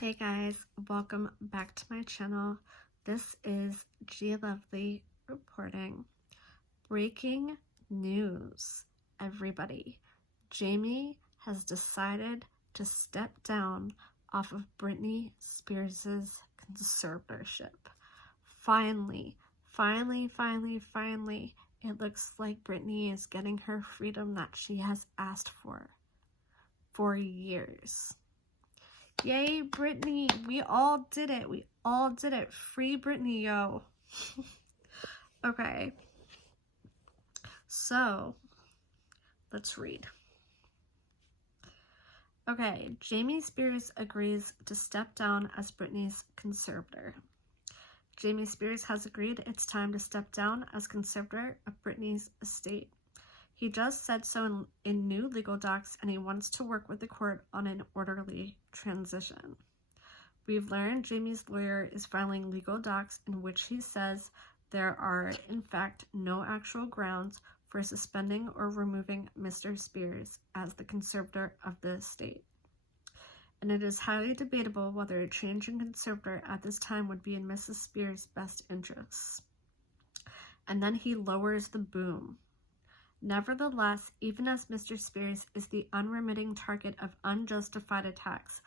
Hey guys, welcome back to my channel. This is G Lovely reporting. Breaking news, everybody. Jamie has decided to step down off of Britney Spears' conservatorship. Finally, it looks like Britney is getting her freedom that she has asked for years. Yay, Britney. We all did it. Free Britney, yo. Okay. So, let's read. Okay, Jamie Spears agrees to step down as Britney's conservator. Jamie Spears has agreed it's time to step down as conservator of Britney's estate. He just said so in new legal docs, and he wants to work with the court on an orderly transition. We've learned Jamie's lawyer is filing legal docs in which he says there are, in fact, no actual grounds for suspending or removing Mr. Spears as the conservator of the estate. And it is highly debatable whether a change in conservator at this time would be in Mrs. Spears' best interests. And then he lowers the boom. Nevertheless, even as Mr. Spears is the unremitting target of unjustified attacks,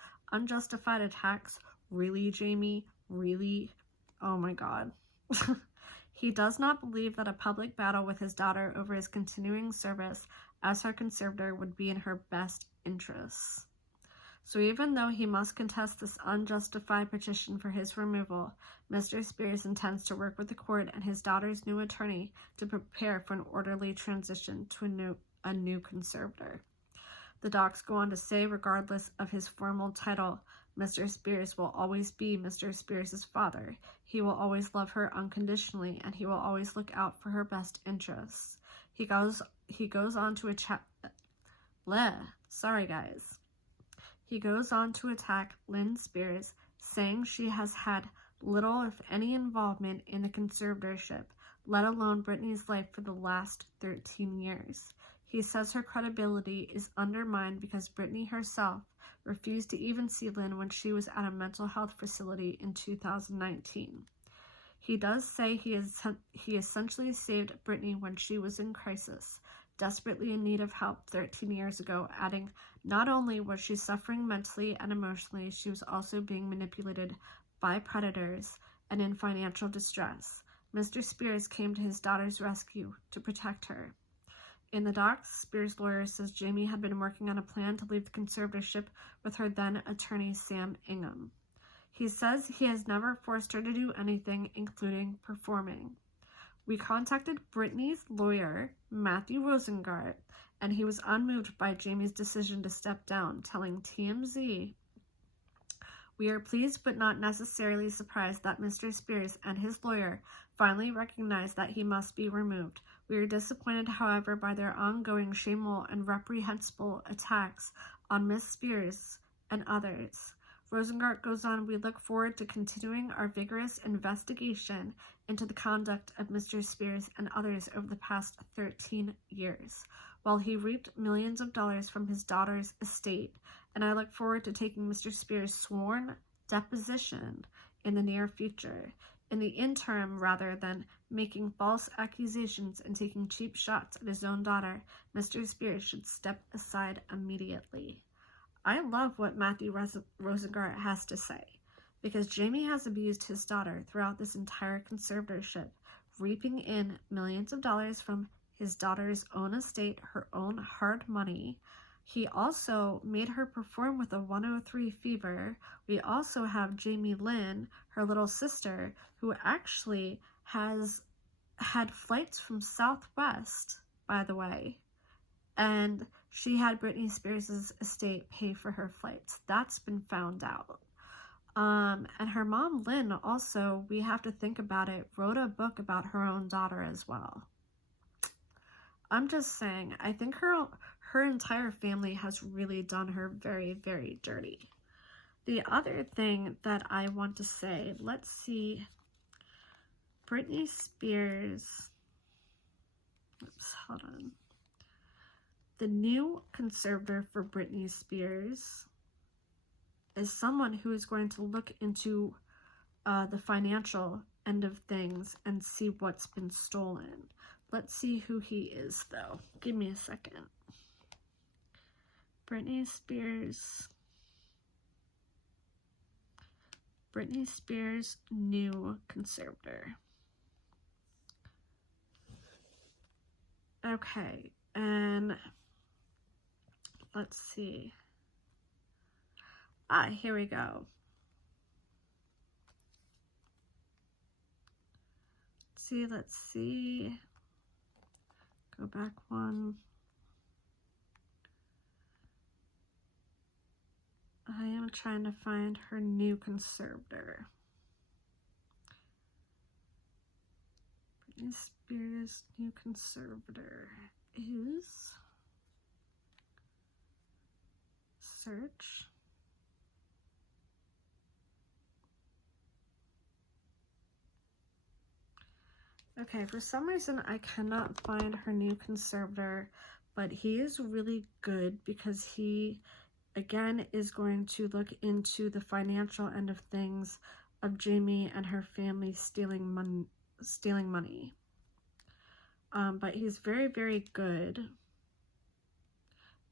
really, Jamie? Really? Oh my god. He does not believe that a public battle with his daughter over his continuing service as her conservator would be in her best interests. So even though he must contest this unjustified petition for his removal, Mr. Spears intends to work with the court and his daughter's new attorney to prepare for an orderly transition to a new conservator. The docs go on to say, regardless of his formal title, Mr. Spears will always be Mr. Spears' father. He will always love her unconditionally, and he will always look out for her best interests. He goes on to attack Lynn Spears, saying she has had little, if any, involvement in the conservatorship, let alone Britney's life for the last 13 years. He says her credibility is undermined because Britney herself refused to even see Lynn when she was at a mental health facility in 2019. He does say he essentially saved Britney when she was in crisis, desperately in need of help 13 years ago, adding, not only was she suffering mentally and emotionally, she was also being manipulated by predators and in financial distress. Mr. Spears came to his daughter's rescue to protect her. In the docs, Spears' lawyer says Jamie had been working on a plan to leave the conservatorship with her then attorney Sam Ingham. He says he has never forced her to do anything, including performing. We contacted Britney's lawyer, Matthew Rosengart, and he was unmoved by Jamie's decision to step down, telling TMZ, "We are pleased but not necessarily surprised that Mr. Spears and his lawyer finally recognized that he must be removed. We are disappointed, however, by their ongoing shameful and reprehensible attacks on Miss Spears and others." Rosengart goes on, "We look forward to continuing our vigorous investigation into the conduct of Mr. Spears and others over the past 13 years, while he reaped millions of dollars from his daughter's estate, and I look forward to taking Mr. Spears' sworn deposition in the near future. In the interim, rather than making false accusations and taking cheap shots at his own daughter, Mr. Spears should step aside immediately." I love what Matthew Rosengart has to say, because Jamie has abused his daughter throughout this entire conservatorship, reaping in millions of dollars from his daughter's own estate, her own hard money. He also made her perform with a 103 fever. We also have Jamie Lynn, her little sister, who actually has had flights from Southwest, by the way, and she had Britney Spears' estate pay for her flights. That's been found out. And her mom, Lynn, also, we have to think about it, wrote a book about her own daughter as well. I'm just saying, I think her entire family has really done her very, very dirty. The other thing that I want to say, let's see, Britney Spears, oops, hold on. The new conservator for Britney Spears is someone who is going to look into the financial end of things and see what's been stolen. Let's see who he is, though. Give me a second. Britney Spears' new conservator. Okay, and let's see. Here we go. Let's see. Go back one. I am trying to find her new conservator. Britney Spears' new conservator is search. Okay, for some reason I cannot find her new conservator, but he is really good because he, again, is going to look into the financial end of things of Jamie and her family stealing money. But he's very, very good.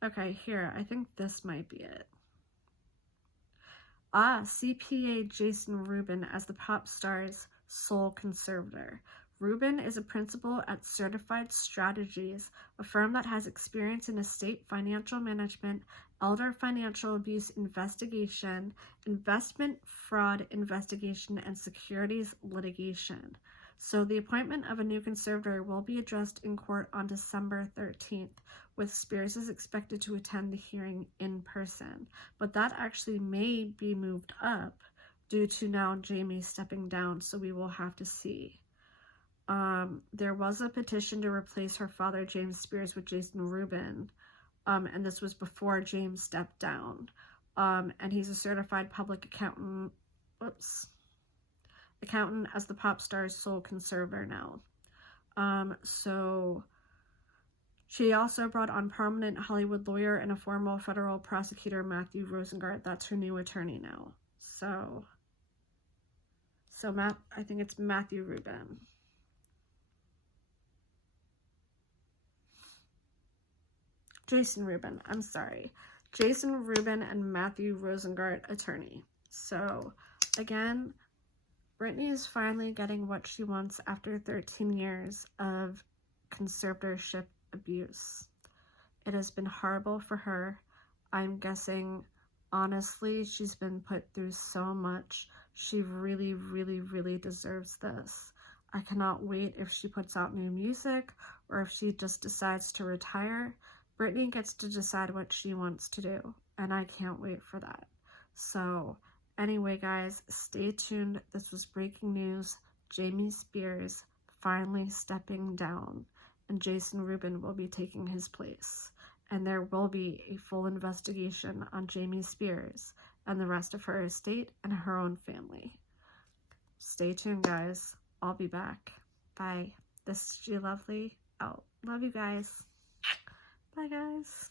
Okay, here, I think this might be it. CPA Jason Rubin as the pop star's sole conservator. Rubin is a principal at Certified Strategies, a firm that has experience in estate financial management, elder financial abuse investigation, investment fraud investigation, and securities litigation. So the appointment of a new conservator will be addressed in court on December 13th, with Spears is expected to attend the hearing in person. But that actually may be moved up due to now Jamie stepping down, so we will have to see. There was a petition to replace her father, James Spears, with Jason Rubin, and this was before James stepped down. And he's a certified public accountant. Accountant as the pop star's sole conservator now. So she also brought on prominent Hollywood lawyer and a former federal prosecutor, Matthew Rosengart. That's her new attorney now. So I think it's Matthew Rubin. Jason Rubin, I'm sorry. Jason Rubin and Matthew Rosengart, attorney. So, again, Britney is finally getting what she wants after 13 years of conservatorship abuse. It has been horrible for her. I'm guessing, honestly, she's been put through so much. She really, really, really deserves this. I cannot wait if she puts out new music or if she just decides to retire. Britney gets to decide what she wants to do, and I can't wait for that. So, anyway, guys, stay tuned. This was breaking news. Jamie Spears finally stepping down, and Jason Rubin will be taking his place. And there will be a full investigation on Jamie Spears and the rest of her estate and her own family. Stay tuned, guys. I'll be back. Bye. This is G Lovely out. Love you guys. Bye, guys.